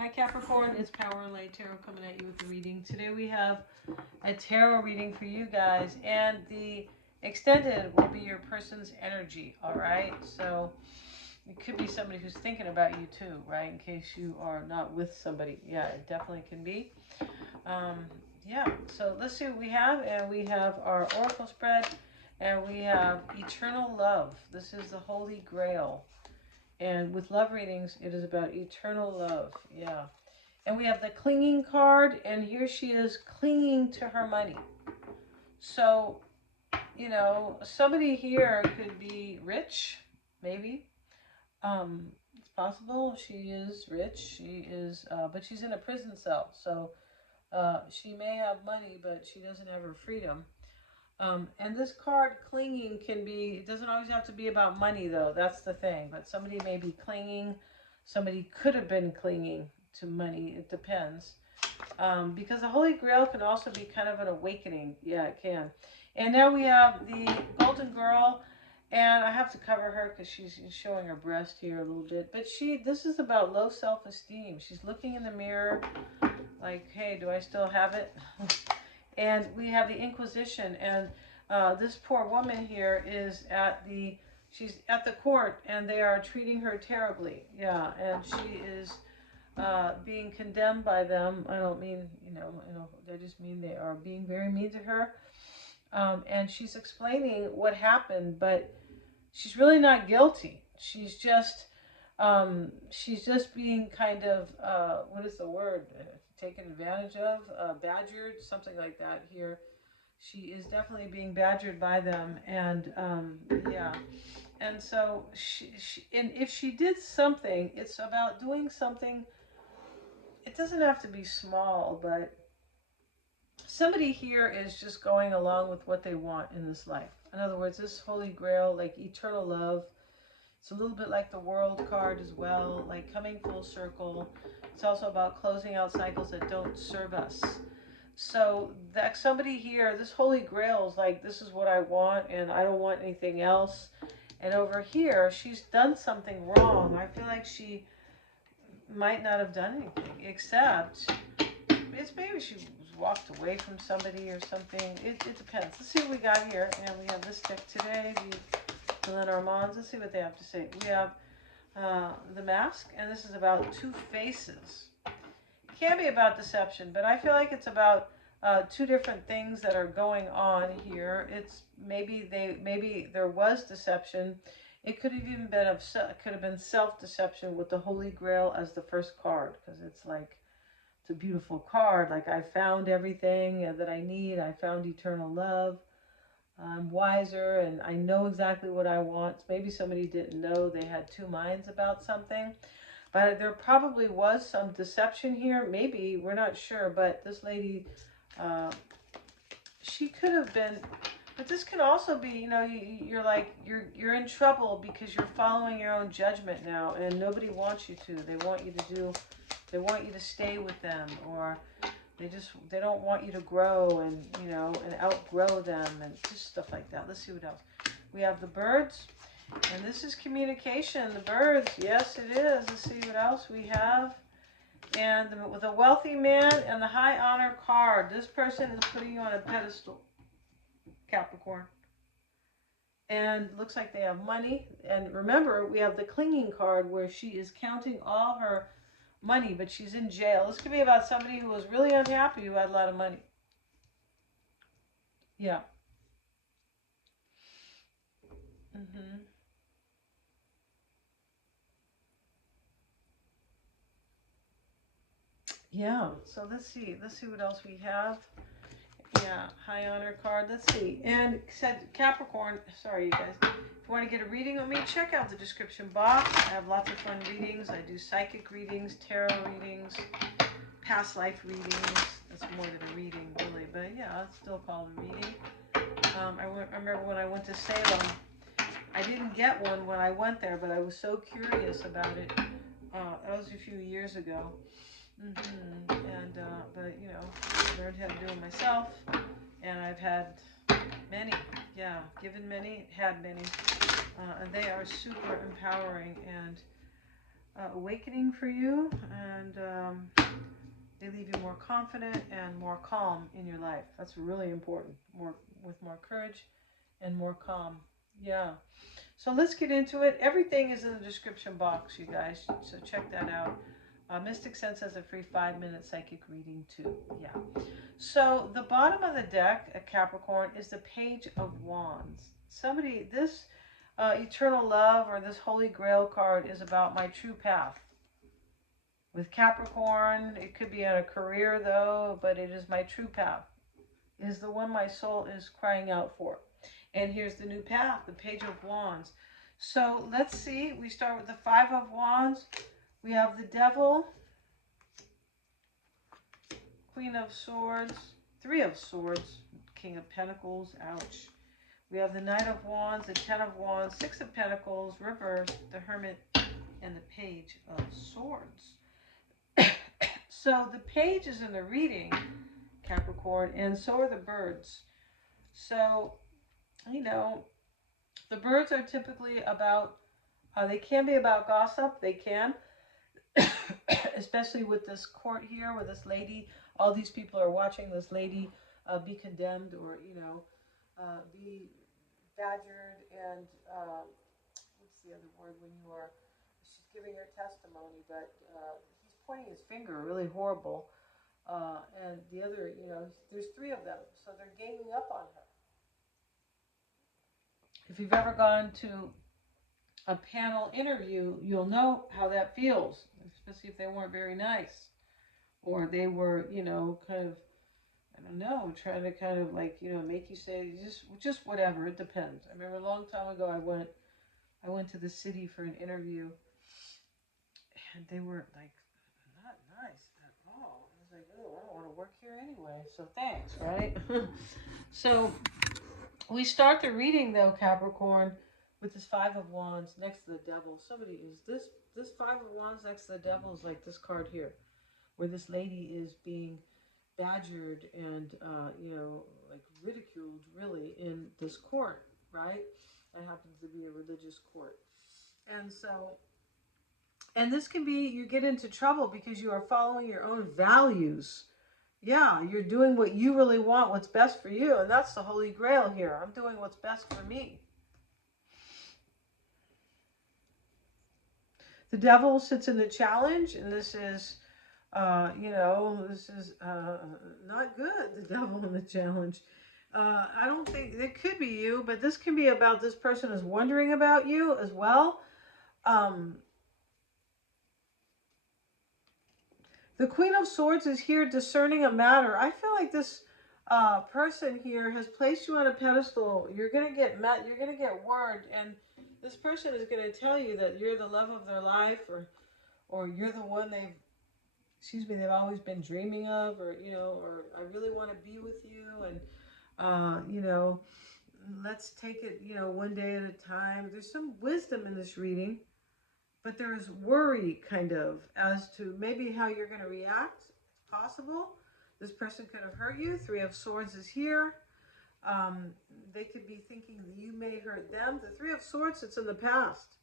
Hi Capricorn, it's Power and Light Tarot coming at you with the reading. Today we have a tarot reading for you guys, and the extended will be your person's energy, all right? So it could be somebody who's thinking about you too, right? In case you are not with somebody. Yeah, it definitely can be. Yeah, so let's see what we have. And we have our oracle spread, and we have eternal love. This is the Holy Grail. And with love readings, it is about eternal love. Yeah. And we have the clinging card, and here she is clinging to her money. So, you know, somebody here could be rich, maybe. It's possible she is rich. She is, but she's in a prison cell. So she may have money, but she doesn't have her freedom. And this card, clinging, can be, it doesn't always have to be about money, though. That's the thing. But somebody may be clinging. Somebody could have been clinging to money. It depends. Because the Holy Grail can also be kind of an awakening. Yeah, it can. And now we have the Golden Girl. And I have to cover her because she's showing her breast here a little bit. But this is about low self-esteem. She's looking in the mirror like, hey, do I still have it? And we have the Inquisition, and this poor woman here is she's at the court, and they are treating her terribly. Yeah, and she is being condemned by them. I don't mean, I just mean they are being very mean to her. And she's explaining what happened, but she's really not guilty. She's just being kind of, what is the word? Taken advantage of, badgered, something like that here. She is definitely being badgered by them, and yeah. And so and if she did something, it's about doing something. It doesn't have to be small, but somebody here is just going along with what they want in this life. In other words, this Holy Grail, like eternal love, it's a little bit like the World card as well, like coming full circle. It's also about closing out cycles that don't serve us. So that somebody here, this Holy Grail is like, this is what I want and I don't want anything else. And over here, she's done something wrong. I feel like she might not have done anything, except it's maybe she walked away from somebody or something. It depends. Let's see what we got here. And we have this deck today, the Lenormands. Let's see what they have to say. We have the Mask, and this is about two faces. It can be about deception, but I feel like it's about two different things that are going on here. It's maybe there was deception. It could have even been self-deception with the Holy Grail as the first card, because it's like, it's a beautiful card. Like, I found everything that I need. I found eternal love. I'm wiser and I know exactly what I want. Maybe somebody didn't know they had two minds about something. But there probably was some deception here. Maybe, we're not sure. But this lady, she could have been... But this can also be, you're like, you're in trouble because you're following your own judgment now. And nobody wants you to. They want you to stay with them, or they don't want you to grow and outgrow them, and just stuff like that. Let's see what else. We have the birds, and this is communication. The birds, yes it is. Let's see what else we have. And with a wealthy man and the high honor card, this person is putting you on a pedestal, Capricorn. And looks like they have money. And remember, we have the clinging card where she is counting all her money, but she's in jail. This could be about somebody who was really unhappy who had a lot of money. Yeah. Yeah. So let's see what else we have. Yeah, high honor card. Let's see. And said Capricorn, sorry you guys. If you want to get a reading with me, check out the description box. I have lots of fun readings. I do psychic readings, tarot readings, past life readings. That's more than a reading, really, but yeah, I'd still call it a reading. I remember when I went to Salem, I didn't get one when I went there, but I was so curious about it. That was a few years ago. And but I learned how to do it myself, and I've had many, given many, had many, and they are super empowering. And awakening for you, and they leave you more confident and more calm in your life. That's really important. With more courage and more calm. Yeah. So let's get into it. Everything is in the description box, you guys. So check that out. Mystic Sense has a free 5-minute psychic reading too. Yeah. So the bottom of the deck at Capricorn is the Page of Wands. This eternal love or this Holy Grail card is about my true path. With Capricorn, it could be on a career though, but it is my true path. It is the one my soul is crying out for. And here's the new path, the Page of Wands. So let's see. We start with the Five of Wands. We have the Devil, Queen of Swords, Three of Swords, King of Pentacles, ouch. We have the Knight of Wands, the Ten of Wands, Six of Pentacles, reversed, the Hermit, and the Page of Swords. So the page is in the reading, Capricorn, and so are the birds. So, you know, the birds are typically about, they can be about gossip, they can, especially with this court here, with this lady, all these people are watching this lady be condemned or, be badgered and, what's the other word when you are, she's giving her testimony, but he's pointing his finger really horrible. And the other, there's three of them, so they're ganging up on her. If you've ever gone to a panel interview, you'll know how that feels, especially if they weren't very nice. Or they were, kind of, I don't know, trying to kind of like, make you say, just whatever, it depends. I remember a long time ago, I went to the city for an interview, and they were like, not nice at all. I was like, oh, I don't want to work here anyway, so thanks, right? So we start the reading though, Capricorn, with this Five of Wands next to the Devil. Somebody is this Five of Wands next to the Devil is like this card here, where this lady is being badgered and like ridiculed really in this court, right? That happens to be a religious court. And so, and this can be, you get into trouble because you are following your own values. Yeah, you're doing what you really want, what's best for you. And that's the Holy Grail here. I'm doing what's best for me. The Devil sits in the challenge, and this is, this is not good, the Devil in the challenge. I don't think, it could be you, but this can be about this person is wondering about you as well. The Queen of Swords is here discerning a matter. I feel like this person here has placed you on a pedestal. You're going to get met. You're going to get word. And this person is going to tell you that you're the love of their life, or you're the one they've always been dreaming of, or I really want to be with you. And, let's take it, one day at a time. There's some wisdom in this reading. But there's worry, kind of, as to maybe how you're going to react. It's possible. This person could have hurt you. Three of Swords is here. They could be thinking that you may hurt them. The Three of Swords, it's in the past.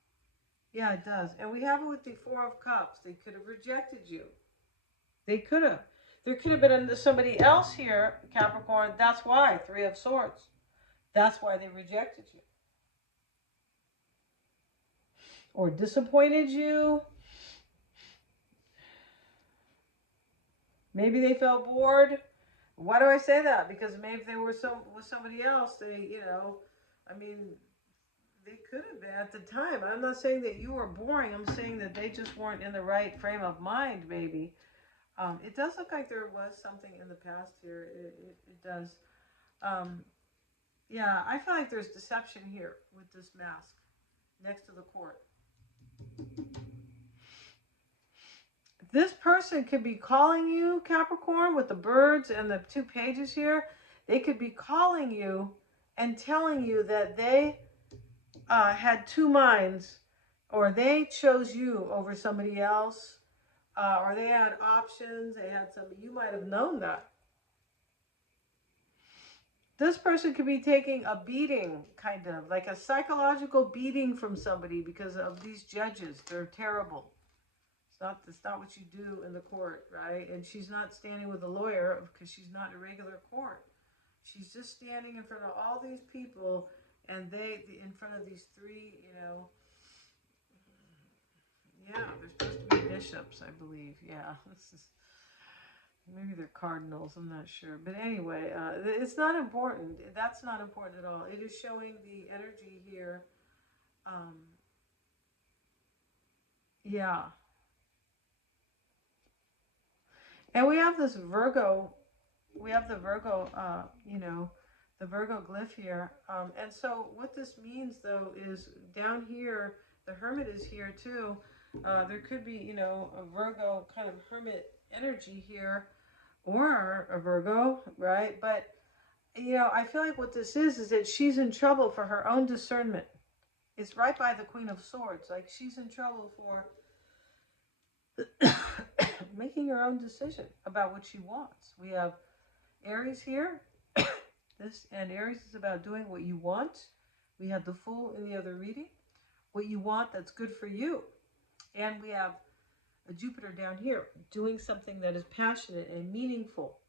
Yeah, it does. And we have it with the Four of Cups. They could have rejected you. They could have. There could have been somebody else here, Capricorn. That's why. Three of Swords. That's why they rejected you. Or disappointed you. Maybe they felt bored. Why do I say that? Because maybe they were with somebody else. They could have been at the time. I'm not saying that you were boring. I'm saying that they just weren't in the right frame of mind, maybe. It does look like there was something in the past here. It does. Yeah, I feel like there's deception here with this mask next to the court. This person could be calling you, Capricorn, with the birds and the two pages here. They could be calling you and telling you that they had two minds, or they chose you over somebody else, or they had options. They had somebody. You might have known that. This person could be taking a beating, kind of, like a psychological beating from somebody because of these judges. They're terrible. It's not what you do in the court, right? And she's not standing with a lawyer because she's not in a regular court. She's just standing in front of all these people, and in front of these three, yeah, they're supposed to be bishops, I believe. Yeah, this is maybe they're cardinals. I'm not sure, but anyway, it's not important. That's not important at all. It is showing the energy here. Um, yeah, and we have this Virgo. We have the Virgo. The Virgo glyph here. And so what this means, though, is down here, the Hermit is here too. There could be, a Virgo kind of Hermit energy here, or a Virgo, right? But, I feel like what this is that she's in trouble for her own discernment. It's right by the Queen of Swords. Like, she's in trouble for making her own decision about what she wants. We have Aries here. And Aries is about doing what you want. We have the Fool in the other reading. What you want that's good for you. And we have a Jupiter down here, doing something that is passionate and meaningful.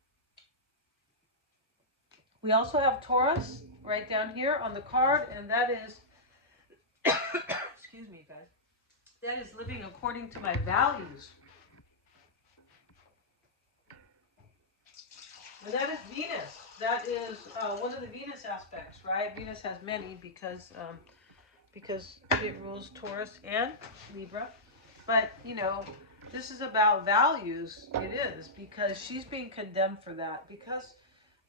We also have Taurus right down here on the card, and that is, excuse me, guys, that is living according to my values. And that is Venus. That is one of the Venus aspects, right? Venus has many because it rules Taurus and Libra. But, this is about values. It is, because she's being condemned for that. Because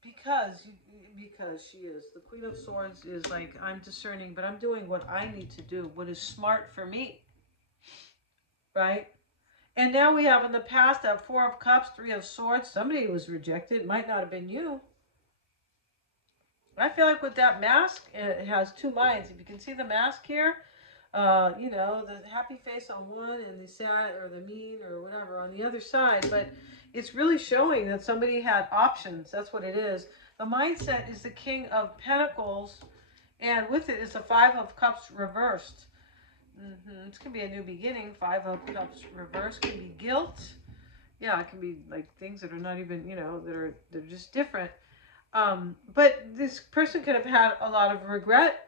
she is. The Queen of Swords is like, I'm discerning, but I'm doing what I need to do, what is smart for me. Right? And now we have in the past that Four of Cups, Three of Swords. Somebody was rejected. It might not have been you. I feel like with that mask, it has two minds. If you can see the mask here, the happy face on one and the sad or the mean or whatever on the other side. But it's really showing that somebody had options. That's what it is. The mindset is the King of Pentacles, and with it is the Five of Cups reversed. This can be a new beginning. Five of Cups reversed can be guilt. Yeah, it can be like things that are not even, they're just different. But this person could have had a lot of regret.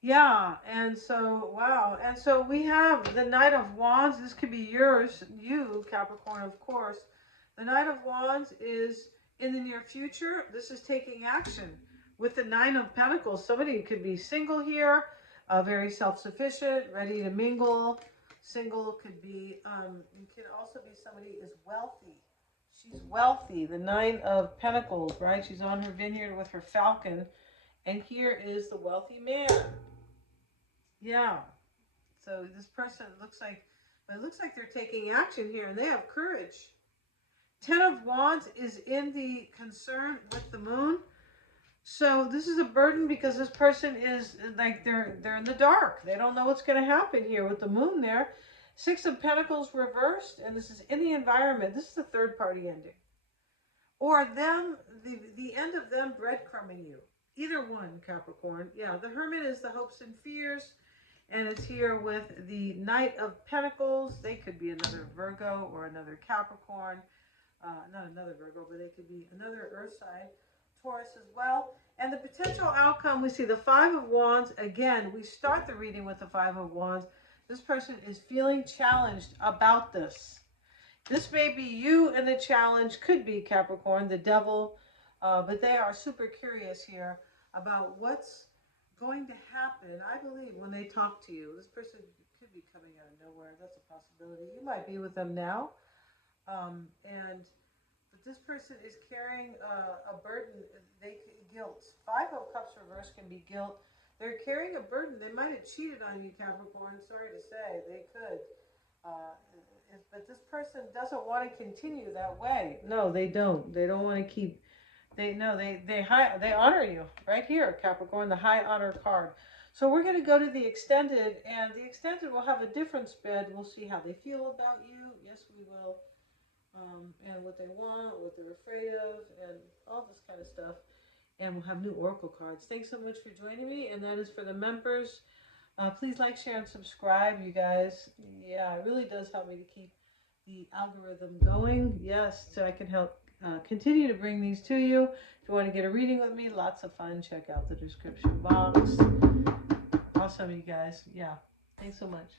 Yeah, and so, wow. And so we have the Knight of Wands. This could be you, Capricorn, of course. The Knight of Wands is in the near future. This is taking action. With the Nine of Pentacles, somebody could be single here, very self-sufficient, ready to mingle. Single could be, it could also be somebody is wealthy. She's wealthy. The Nine of Pentacles, right? She's on her vineyard with her falcon. And here is the wealthy man. Yeah. So this person it looks like they're taking action here, and they have courage. Ten of Wands is in the concern with the moon. So this is a burden because this person is like they're in the dark. They don't know what's going to happen here with the moon there. Six of Pentacles reversed, and this is in the environment. This is the third party ending. Or them, the end of them breadcrumbing you. Either one, Capricorn. Yeah, the Hermit is the hopes and fears. And it's here with the Knight of Pentacles. They could be another Virgo or another Capricorn. Not another Virgo, but they could be another Earth sign. Taurus as well. And the potential outcome, we see the Five of Wands. Again, we start the reading with the Five of Wands. This person is feeling challenged about this. This may be you, and the challenge could be Capricorn, the devil. But they are super curious here about what's going to happen. I believe when they talk to you, this person could be coming out of nowhere. That's a possibility. You might be with them now. But this person is carrying a burden. Guilt. Five of Cups reverse can be guilt. They're carrying a burden. They might have cheated on you, Capricorn. Sorry to say, they could. But this person doesn't want to continue that way. No, they don't. They don't want to keep. They honor you right here, Capricorn. The high honor card. So we're going to go to the extended, and the extended will have a different spread. We'll see how they feel about you. Yes, we will. And what they want, what they're afraid of, and all this kind of stuff. And we'll have new oracle cards. Thanks so much for joining me. And that is for the members. Please like, share, and subscribe, you guys. Yeah, it really does help me to keep the algorithm going. Yes, so I can help continue to bring these to you. If you want to get a reading with me, lots of fun. Check out the description box. Awesome, you guys. Yeah. Thanks so much.